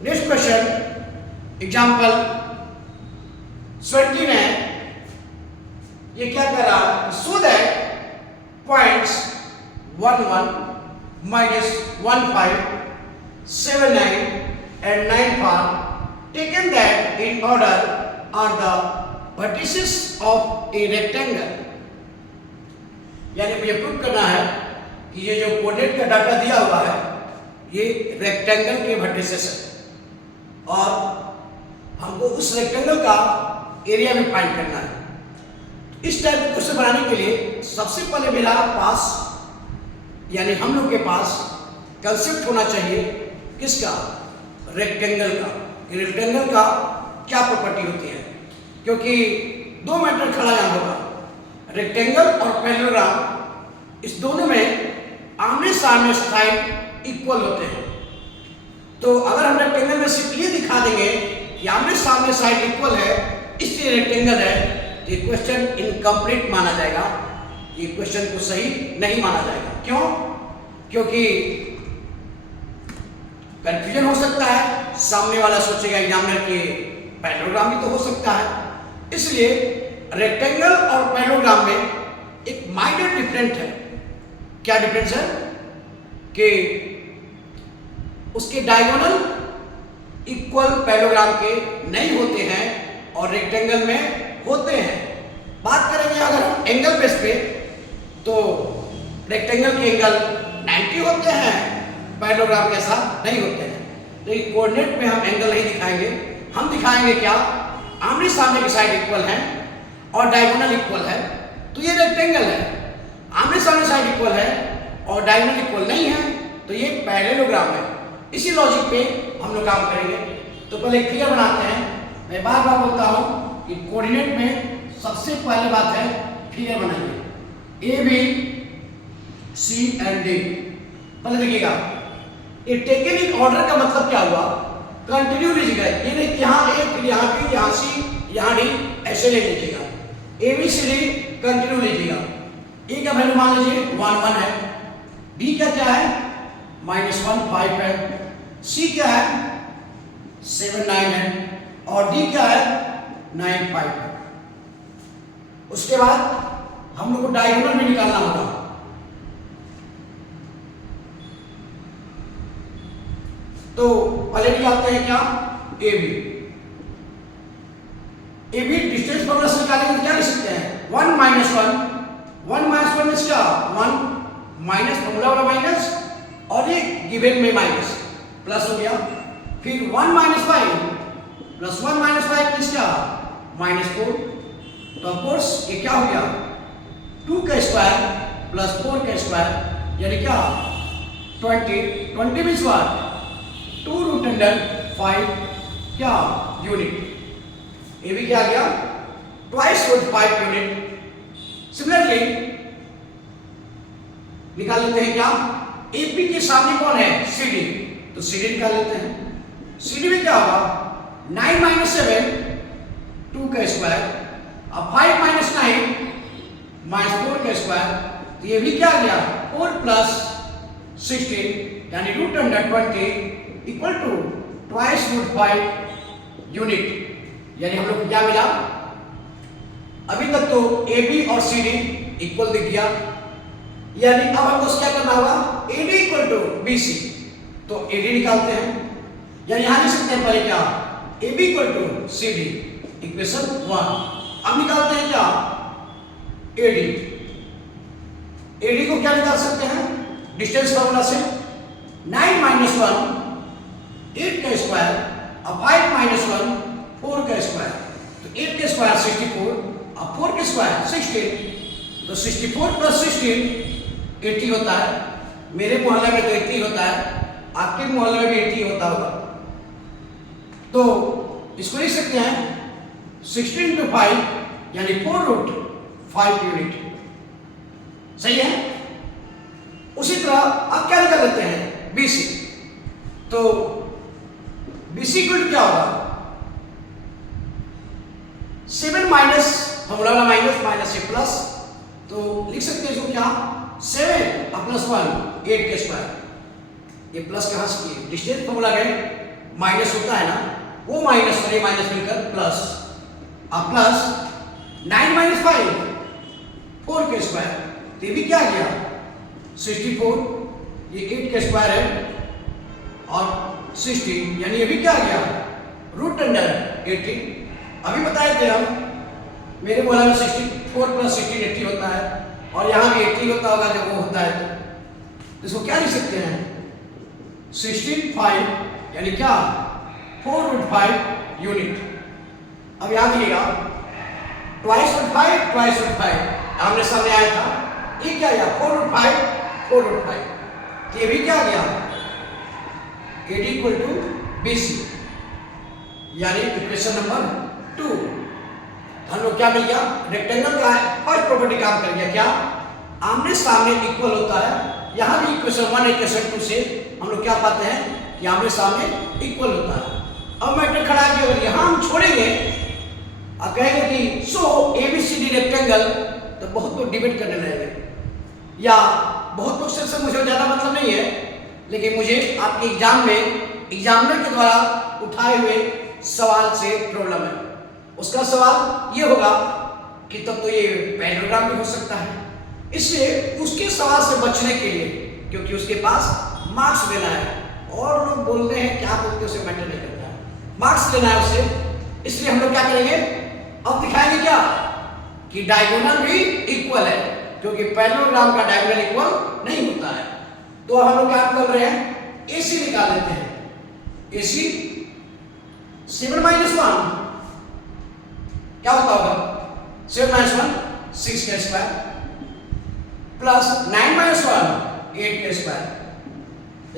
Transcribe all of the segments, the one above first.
Next question example 20 है। ये क्या कर रहा है? So that points 11 minus 1579 and 94 taken that in order are the vertices of a rectangle। यानी मुझे प्रूव करना है कि ये जो कोऑर्डिनेट का डाटा दिया हुआ है ये रेक्टेंगल के वर्टिसेस है और हमको उस रेक्टेंगल का एरिया में फाइंड करना है। इस टाइप के क्वेश्चन बनाने के लिए सबसे पहले मेरा पास यानी हम लोग के पास कंसेप्ट होना चाहिए किसका? रेक्टेंगल का। रेक्टेंगल का क्या प्रॉपर्टी होती है, क्योंकि दो मैटर खड़ा यहाँ होगा, रेक्टेंगल और पैरेललोग्राम, इस दोनों में आमने सामने साइड इक्वल होते हैं। तो अगर हम रेक्टेंगल में सिर्फ ये दिखा देंगे कि आमने सामने साइड इक्वल है इसलिए रेक्टेंगल है, तो ये क्वेश्चन इनकम्प्लीट माना जाएगा, ये क्वेश्चन को सही नहीं माना जाएगा। क्यों? क्योंकि कंफ्यूजन हो सकता है, सामने वाला सोचेगा एग्जामिनर कि पैरेललोग्राम भी तो हो सकता है। इसलिए रेक्टेंगल और पैरेललोग्राम में एक माइनर डिफरेंट है। क्या डिफरेंस है? कि उसके डायगोनल इक्वल पैरेललोग्राम के नहीं होते हैं और रेक्टेंगल में होते हैं। बात करेंगे अगर हम एंगल बेस पे, तो रेक्टेंगल के एंगल 90 होते हैं, पैरेललोग्राम के साथ नहीं होते हैं। तो ये कोऑर्डिनेट में हम एंगल नहीं दिखाएंगे, हम दिखाएंगे क्या? आमने सामने की साइड इक्वल है और डायगोनल इक्वल है, तो ये रेक्टेंगल है। आमने सामने साइड इक्वल है और डायगोनल इक्वल नहीं है, तो ये पैरेललोग्राम है। इसी लॉजिक पे हम लोग काम करेंगे। तो पहले फिगर बनाते हैं। मैं बार बार बोलता हूँ कि कोऑर्डिनेट में सबसे पहले बात है फिगर बनाइए। A B C and D. पहले देखिएगा, ये टेकन इन ऑर्डर का मतलब क्या हुआ? कंटिन्यू लीजिएगा, ये नहीं यहाँ ए फिर यहाँ बी यहाँ सी यहाँ डी, ऐसे ले लीजिएगा। A B C D continue लीजिएगा। ए का वैल्यू मान लीजिए 1 1 है, बी का क्या है -1 5 है, सी क्या है 7 9 है और डी क्या है 9 5 है। उसके बाद हम लोग को डायगोनल भी निकालना होगा। तो पहले निकालते हैं क्या? A B. A B distance formula से निकालेंगे तो क्या लिख सकते हैं? 1 - 1 1 - 1 मींस क्या? 1 माइनस फॉर्मूला वाला माइनस और ये गिवन में माइनस प्लस हो गया। फिर 1 - 5 प्लस 1 - 5 मींस क्या? -4। तो ऑफ कोर्स ये क्या हो गया? 2 का स्क्वायर प्लस 4 का स्क्वायर यानी क्या? 20 20 मींस व्हाट? 2√5 क्या? यूनिट। ये भी क्या आ गया? Twice root 5 unit. सिमिलरली निकाल लेते हैं क्या? एपी के सामने कौन है? सीडी। तो सीडी निकाल लेते हैं। सीडी में क्या होगा? 9 - 7 2 का स्क्वायर, अब 5 - 9 -4 का स्क्वायर, तो ये भी क्या आ गया? 4 + 16 यानी √20 इक्वल टू ट्वाइस √5 यूनिट। यानी हम लोग को क्या मिला? अभी तक तो ए बी और सी डी इक्वल दिख गया, यानी अब हमको क्या करना होगा? A D equal to B C. तो ए डी निकालते हैं, यानी यहां लिख सकते हैं पहले क्या? A B equal to C D, equation 1। अब निकालते हैं क्या? A D. ए डी को क्या निकाल सकते हैं? डिस्टेंस फॉर्मूला से 9 - 1 8 का स्क्वायर, अब 5 - 1 4 का स्क्वायर, तो 8 का स्क्वायर 64, अब 4 का स्क्वायर 16, तो 64 + 16 80 होता है। मेरे मोहल्ले में तो 80 होता है, आपके मोहल्ले में भी 80 होता होगा। तो इसको लिख सकते हैं 16 × 5 यानी 4√5 यूनिट। सही है। उसी तरह अब क्या निकाल लेते हैं? बीसी। तो बीसी इक्वल टू क्या होगा? 7 माइनस फॉर्मूला वाला माइनस से प्लस, तो लिख सकते हैं इसको क्या? 7 + 1 8 के स्क्वायर। ये प्लस कहां से किए? डिस्टेंस फॉर्मूला गए माइनस होता है ना, वो माइनस और ये माइनस मिलकर प्लस, अब प्लस 9 माइनस 5 4 के स्क्वायर, तो ये भी क्या गया 64, ये 8 के स्क्वायर है और 60, यानी ये भी क्या गया रूट अंडर 80। अभी बताए थे हम, मेरे बोला में 64 प्लस 16 80 होता है और यहाँ भी 80 होता होगा जब वो होता है, तो इसको क्या लिख सकते हैं 16 5 यानी क्या 4 रूट 5 यूनिट। अब याद रखिएगा ट्वाइस रूट 5 आमने सामने आया था, ये क्या गया 4 रूट 5, तो ये भी क्या गया AD इक्वल टू BC, यानी इक्वेशन नंबर 2। हम लोग क्या मिल गया, रेक्टेंगल का फर्स्ट प्रॉपर्टी काम कर गया, क्या आमने सामने इक्वल होता है। यहाँ भी इक्वेशन 1 इक्वेशन 2 से हम लोग क्या पाते हैं कि आमने सामने इक्वल होता है। अब मैटर खड़ा है कि यहाँ हम छोड़ेंगे और कहेंगे कि सो ABCD रेक्टेंगल, तो बहुत लोग डिबेट करने लगेंगे, या बहुत लोग से मुझे ज़्यादा मतलब नहीं है, लेकिन मुझे आपके एग्जाम में एग्जामिनर के द्वारा उठाए हुए सवाल से प्रॉब्लम है। उसका सवाल ये होगा कि तब तो ये पैरेललोग्राम भी हो सकता है, इसलिए उसके सवाल से बचने के लिए, क्योंकि उसके पास मार्क्स देना है और लोग बोलते हैं क्या बोलते हैं उसे मैटर नहीं करता है, मार्क्स लेना है उससे, इसलिए हम लोग क्या करेंगे अब दिखाएंगे क्या कि डायगोनल भी इक्वल है, क्योंकि पैरेललोग्राम का डायगोनल इक्वल नहीं होता है। तो हम लोग क्या कर रहे हैं AC निकाल लेते हैं, AC 7 माइनस 1 क्या होता होगा 7 माइनस 1 6 के स्क्वायर प्लस 9 माइनस 1 8 के स्क्वायर।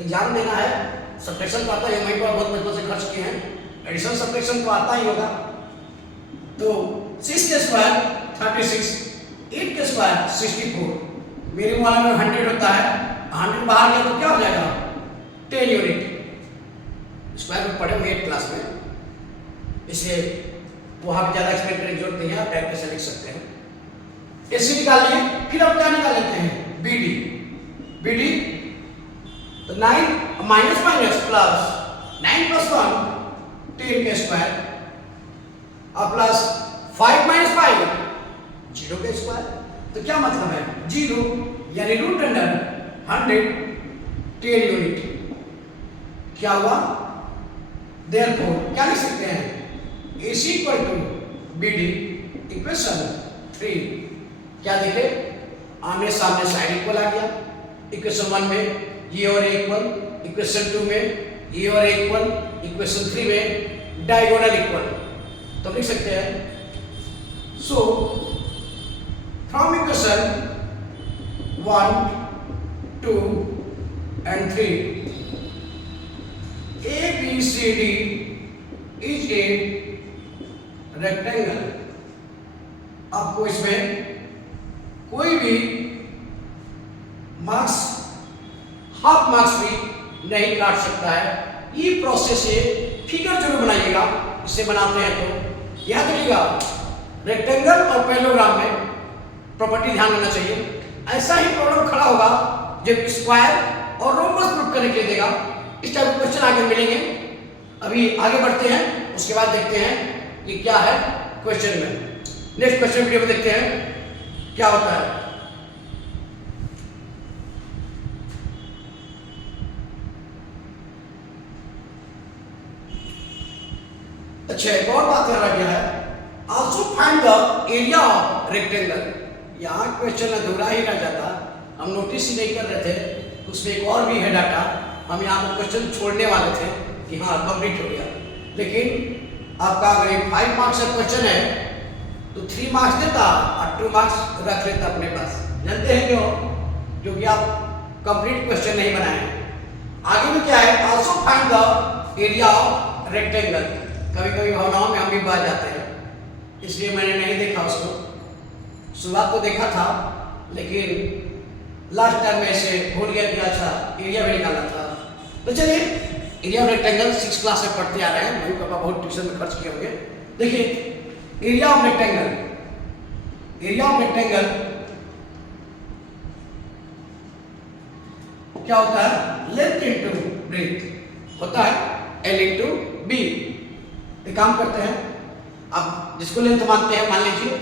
एग्जाम देना है, सब्ट्रैक्शन तो आता है, वहीं पर बहुत बचपन से खर्च किए हैं, एडिशन सब्ट्रैक्शन तो आता ही होगा। तो 6 के स्क्वायर 36, 8 के स्क्वायर 64, मेरे मोबाइल में 100 होता है, 100 बाहर गया तो क्या हो जाएगा 10 यूनिट। स्क्वायर रूट पढ़े हुए 8 क्लास में, इसलिए वहाँ पर ज़्यादा एक्सप्लेन करने की जरूरत नहीं है, आप डायरेक्ट से लिख सकते हैं। AC निकाल लिए, फिर अब क्या निकाल लेते हैं BD तो 9 माइनस माइनस प्लस 9 प्लस 1 10 के स्क्वायर और प्लस 5 माइनस 5 0 के स्क्वायर। तो क्या मतलब है 0 यानी रूट अंडर 100 10 यूनिट। क्या हुआ देयरफॉर क्या लिख सकते हैं AC equal to BD equation 3। क्या देखे आमने सामने साइड इक्वल आ गया, इक्वेशन 1 में ये और ए इक्वल, इक्वेशन 2 में ये और ए इक्वल, इक्वेशन 3 में डायगोनल इक्वल। तो लिख सकते हैं so from equation 1 2 and 3 ABCD is a rectangle। आपको इसमें कोई भी मार्क्स हाफ मार्क्स भी नहीं काट सकता है। ये प्रोसेस है, फिगर जरूर बनाइएगा, इसे बनाते हैं तो याद रखिएगा रेक्टेंगल और पैरेललोग्राम में प्रॉपर्टी ध्यान रखना चाहिए। ऐसा ही प्रॉब्लम खड़ा होगा जब स्क्वायर और रोम्बस प्रूफ करने के लिए देगा। इस टाइप के क्वेश्चन आगे मिलेंगे। अभी आगे बढ़ते हैं, उसके बाद देखते हैं कि क्या है क्वेश्चन में। नेक्स्ट क्वेश्चन वीडियो में देखते हैं क्या होता है। अच्छा, एक और बात कर रहा गया है also find the area of rectangle. यहाँ क्वेश्चन अधूरा ही रह जाता, हम नोटिस ही नहीं कर रहे थे, उसमें एक और भी है डाटा, हम यहाँ पर क्वेश्चन छोड़ने वाले थे कि हाँ कंप्लीट हो गया, लेकिन आपका अगर 5 मार्क्स का क्वेश्चन है तो 3 मार्क्स देता और 2 मार्क्स रख लेता अपने पास। जानते हैं क्यों? क्योंकि आप कंप्लीट क्वेश्चन नहीं बनाए। आगे में क्या है also find the area of rectangle. कभी कभी भावनाओं में हम भी बह जाते हैं, इसलिए मैंने नहीं देखा उसको। शुरुआत तो देखा था, लेकिन लास्ट टाइम में इसे भूल गया कि अच्छा एरिया भी निकालना था। तो चलिए एरिया ऑफ रेक्टेंगल 6 क्लास में पढ़ते आ रहे हैं, मम्मी पापा बहुत ट्यूशन में खर्च किए होंगे। देखिए area of rectangle, area of rectangle क्या होता है लेंथ इनटू ब्रेथ होता है। L into B. एक काम करते हैं, अब जिसको लेंथ मानते हैं मान लीजिए,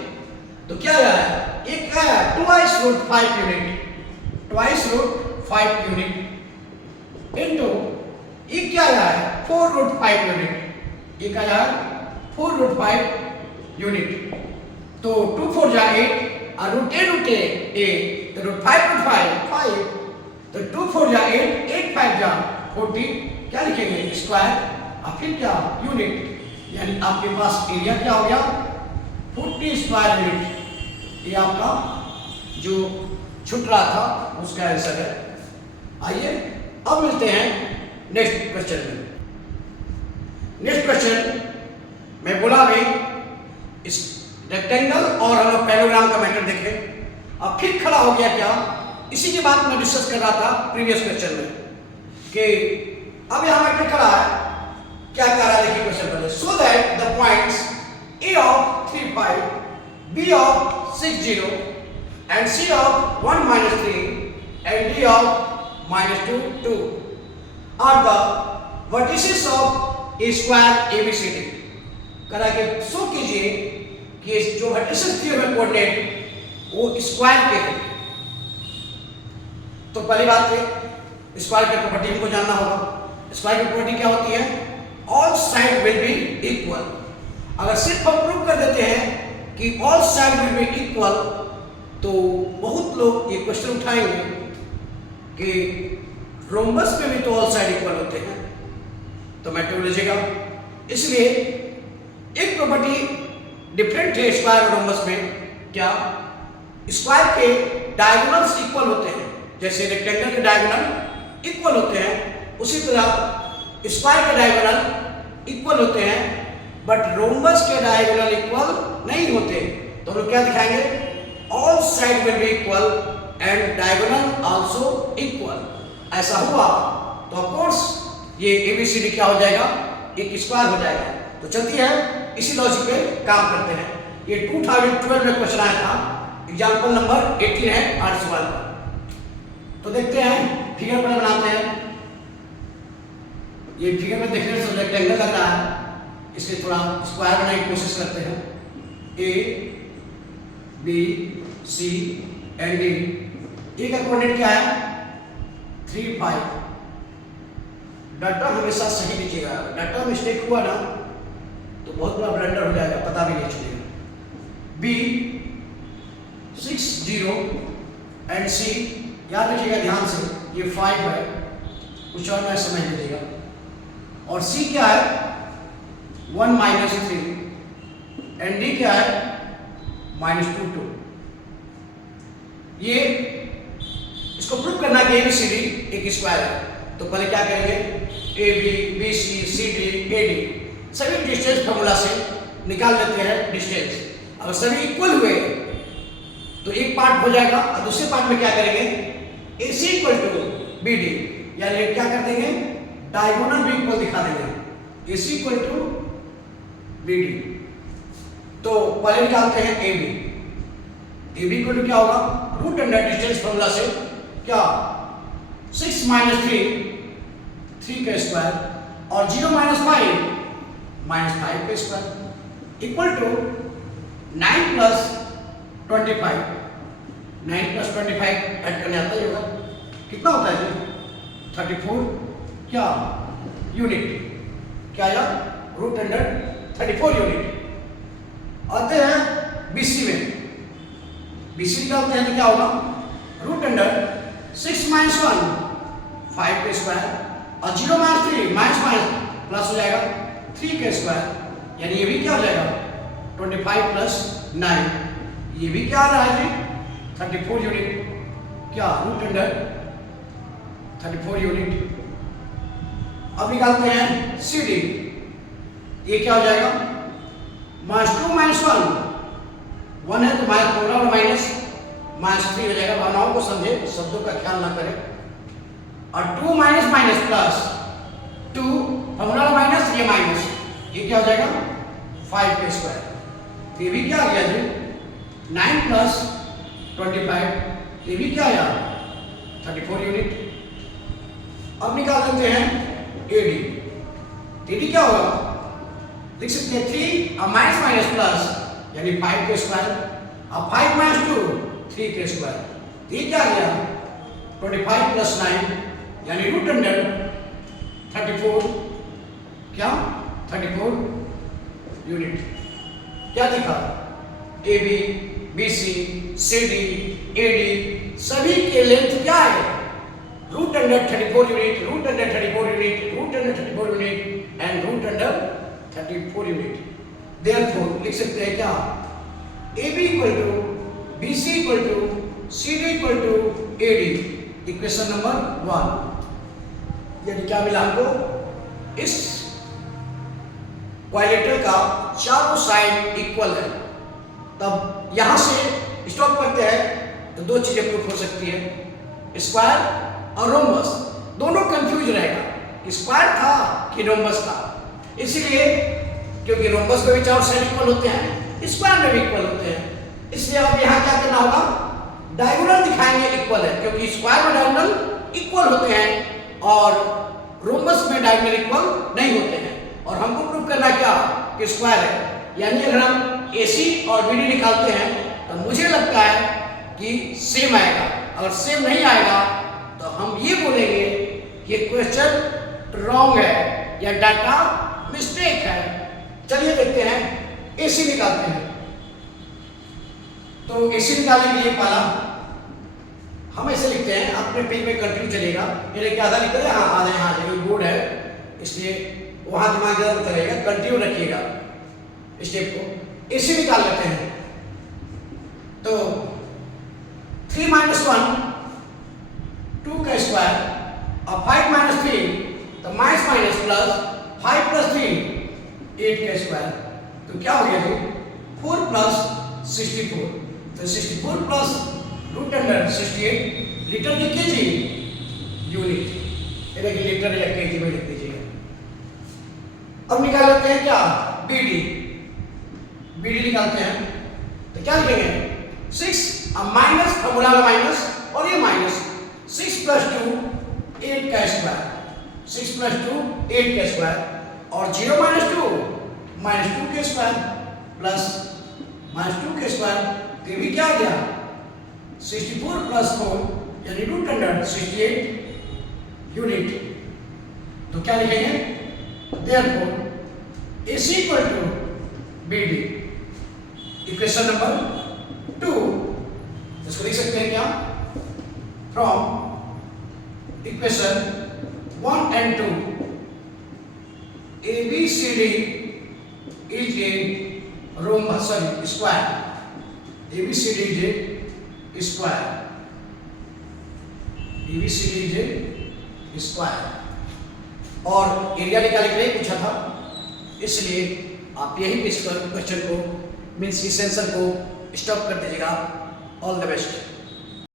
तो क्या आया है, एक है twice root 5 unit, twice root 5 unit into ये क्या आया है 4 रूट 5 यूनिट, ये क्या आया है 4 रूट 5 यूनिट। तो 2 4 जा 8 और रूट ए 8 तो रूट 5 5 तो 2 4 जा 8 8 5 जा 40, क्या लिखेंगे स्क्वायर और फिर क्या यूनिट, यानी आपके पास एरिया क्या हो गया 40 स्क्वायर यूनिट। ये आपका जो छूट रहा था उसका आंसर है। आइए अब मिलते हैं नेक्स्ट क्वेश्चन में। नेक्स्ट क्वेश्चन मैं बोला भी इस रेक्टेंगल और हम लोग पैरेललोग्राम का मैटर देखें। अब फिर खड़ा हो गया क्या, इसी की बात मैं डिस्कस कर रहा था प्रीवियस क्वेश्चन में कि अब यहां मैटर खड़ा है, क्या कह रहा है देखिए क्वेश्चन पहले, so that the points A of 3 5, B of 6 0 and C of 1 -3 and D of -2 2 are the vertices of a square ABCD. करा के शो कीजिए कि जो वर्टिसेस दिए हुए कोऑर्डिनेट वो स्क्वायर के हैं। तो पहली बात है स्क्वायर की प्रॉपर्टी हमको जानना होगा। स्क्वायर की प्रॉपर्टी क्या होती है, all side will be equal. अगर सिर्फ हम प्रूव कर देते हैं कि all side will be equal, तो बहुत लोग ये क्वेश्चन उठाएंगे कि रोम्बस में भी तो ऑल साइड इक्वल होते हैं, तो मैटर लीजिएगा। इसलिए एक प्रॉपर्टी डिफरेंट है स्क्वायर और रोम्बस में, क्या स्क्वायर के डायगोनल्स इक्वल होते हैं, जैसे रेक्टेंगल के डायगोनल इक्वल होते हैं, उसी तरह स्क्वायर के डायगोनल इक्वल होते हैं, बट रोम्बस के डायगोनल इक्वल नहीं होते। तो हम लोग क्या दिखाएंगे, all side will be equal and diagonal also equal. ऐसा हुआ तो ऑफ कोर्स ये एबीसीडी क्या हो जाएगा, एक स्क्वायर हो जाएगा। तो चलती है इसी लॉजिक पे काम करते हैं। ये 2012 में क्वेश्चन आया था, एग्जाम्पल नंबर 18 है आर्ट्स वाला। तो देखते हैं फिगर पर बनाते हैं। ये फिगर में देखने से रेक्टेंगल लग रहा है, इसे थोड़ा स्क्वायर बनाने की कोशिश करते हैं। A B C and D, A का कोऑर्डिनेट क्या है 3 5। डाटा हमेशा सही लीजिएगा, डाटा मिस्टेक हुआ ना तो बहुत बड़ा ब्लंडर हो जाएगा, पता भी नहीं चलेगा। बी 6 0 एंड सी, याद रखिएगा ध्यान से, ये 5 है, कुछ और मैं समझ लीजिएगा। और सी क्या है 1 -3 एंड डी क्या है -2 2। ये इसको प्रूव करना कि एबीसीडी एक स्क्वायर है, तो पहले क्या करेंगे, A B B C C D A D सभी डिस्टेंस फॉर्मूला से निकाल लेते हैं डिस्टेंस। अगर सभी इक्वल हुए तो एक पार्ट हो जाएगा और दूसरे पार्ट में क्या करेंगे, A C equal to B D, यानी क्या कर देंगे डायगोनल भी इक्वल दिखा देंगे, A C equal to B D. तो पहले निकालते हैं A B, A B equal to क्या होगा, रूट अंडर डिस्टेंस फॉर्मूला से क्या 6 -3 3 का स्क्वायर और 0 -5 -5 का स्क्वायर इक्वल टू 9 + 25। 9 + 25 ऐड करने आता ही होगा, कितना होता है जी 34 क्या यूनिट, क्या आया रूट अंडर 34 यूनिट। आते हैं बीसी में, बीसी निकालते हैं तो क्या होगा, रूट अंडर 6 - 1 5 का स्क्वायर और 0 -3 माइनस प्लस हो जाएगा 3 का स्क्वायर, यानी ये भी क्या हो जाएगा 25 + 9, ये भी क्या आ रहा है जी 34 यूनिट, क्या रूट अंडर 34 यूनिट। अब निकालते हैं सी डी, ये क्या हो जाएगा -2 - 1 है तो -3 हो जाएगा। भावनाओं को समझे, शब्दों का ख्याल ना करें। और 2 माइनस प्लस 2 फॉर्मूला माइनस, ये माइनस, ये क्या हो जाएगा 5 का स्क्वायर। तो ये भी क्या आ गया जी 9 + 25, ये भी क्या आया 34 यूनिट। अब निकाल लेते हैं ए डी, 3D क्या होगा? लिख सकते हैं 3 और माइनस माइनस प्लस यानी 5 के स्क्वायर, अब 5 माइनस 2 3 के स्क्वायर। ये क्या आ गया? 25 प्लस 9 यानी रूट अंडर 34, क्या 34 यूनिट। क्या दिखा? A B, B C, C D, A D सभी के लेंथ क्या है? Root under 34 unit, root under 34 unit, root under 34 unit and root under 34 unit. Therefore लिख सकते हैं क्या? A B equal to B C equal to C D equal to A D. Equation number 1। यानी क्या मिला हमको? इस क्वाड्रिलेटरल का चारों साइड इक्वल है। तब यहां से स्टॉप करते हैं तो दो चीजें प्रूफ हो सकती है, स्क्वायर और रोम्बस। दोनों कंफ्यूज रहेगा स्क्वायर था कि रोम्बस था, इसलिए क्योंकि रोम्बस में भी चारों साइड इक्वल होते हैं, स्क्वायर में भी इक्वल होते हैं, इसलिए अब यहाँ क्या करना होगा? डायगोनल दिखाएंगे इक्वल है, क्योंकि स्क्वायर में डायगोनल इक्वल होते हैं और रोम्बस में डायगोनल इक्वल नहीं होते हैं। और हमको प्रूफ करना क्या? कि स्क्वायर है। यानी अगर हम AC और BD निकालते हैं तो मुझे लगता है कि सेम आएगा। अगर सेम नहीं आएगा तो हम ये बोलेंगे कि क्वेश्चन रॉन्ग है या डाटा मिस्टेक है। चलिए देखते हैं, AC निकालते हैं। तो AC निकालने के लिए पहला हम ऐसे लिखते हैं, अपने पेज में कंटिन्यू चलेगा, यानी कि आधा लिखते हैं, हाँ आधा यहाँ लेकिन बोर्ड है इसलिए वहां दिमाग ज़्यादा चलेगा, कंटिन्यू रखिएगा स्टेप को। AC निकाल लेते हैं तो 3 माइनस 1 2 का स्क्वायर और 5 माइनस 3 तो माइनस माइनस प्लस 5 प्लस 3 8 का स्क्वायर। तो क्या हो गया जी? 4 प्लस 64, तो 64 प्लस रूट अंडर 68 लीटर की केजी यूनिट, लीटर या केजी में लिख दीजिएगा। अब निकाल लेते हैं क्या? BD निकालते हैं तो क्या लिखेंगे? 6 अब माइनस फॉर्मूला में माइनस और ये माइनस 6 प्लस 2 8 का स्क्वायर, 6 प्लस 2 8 का स्क्वायर और 0 माइनस 2 माइनस 2 के स्क्वायर प्लस माइनस 2 के स्क्वायर। तो ये भी क्या आ गया? 64 प्लस 4 यानी रूट अंडर 68 यूनिट। तो क्या लिखेंगे? Therefore AC equal to BD। Equation number 2 इसको लिख सकते हैं क्या? From equation 1 and 2 ABCD is a rhombus, square. ABCD is a square. ABCD is a square। और एरिया निकालने के लिए पूछा था, इसलिए आप यही इस क्वेश्चन को मीन्स इस आंसर को स्टॉप कर दीजिएगा। All the best.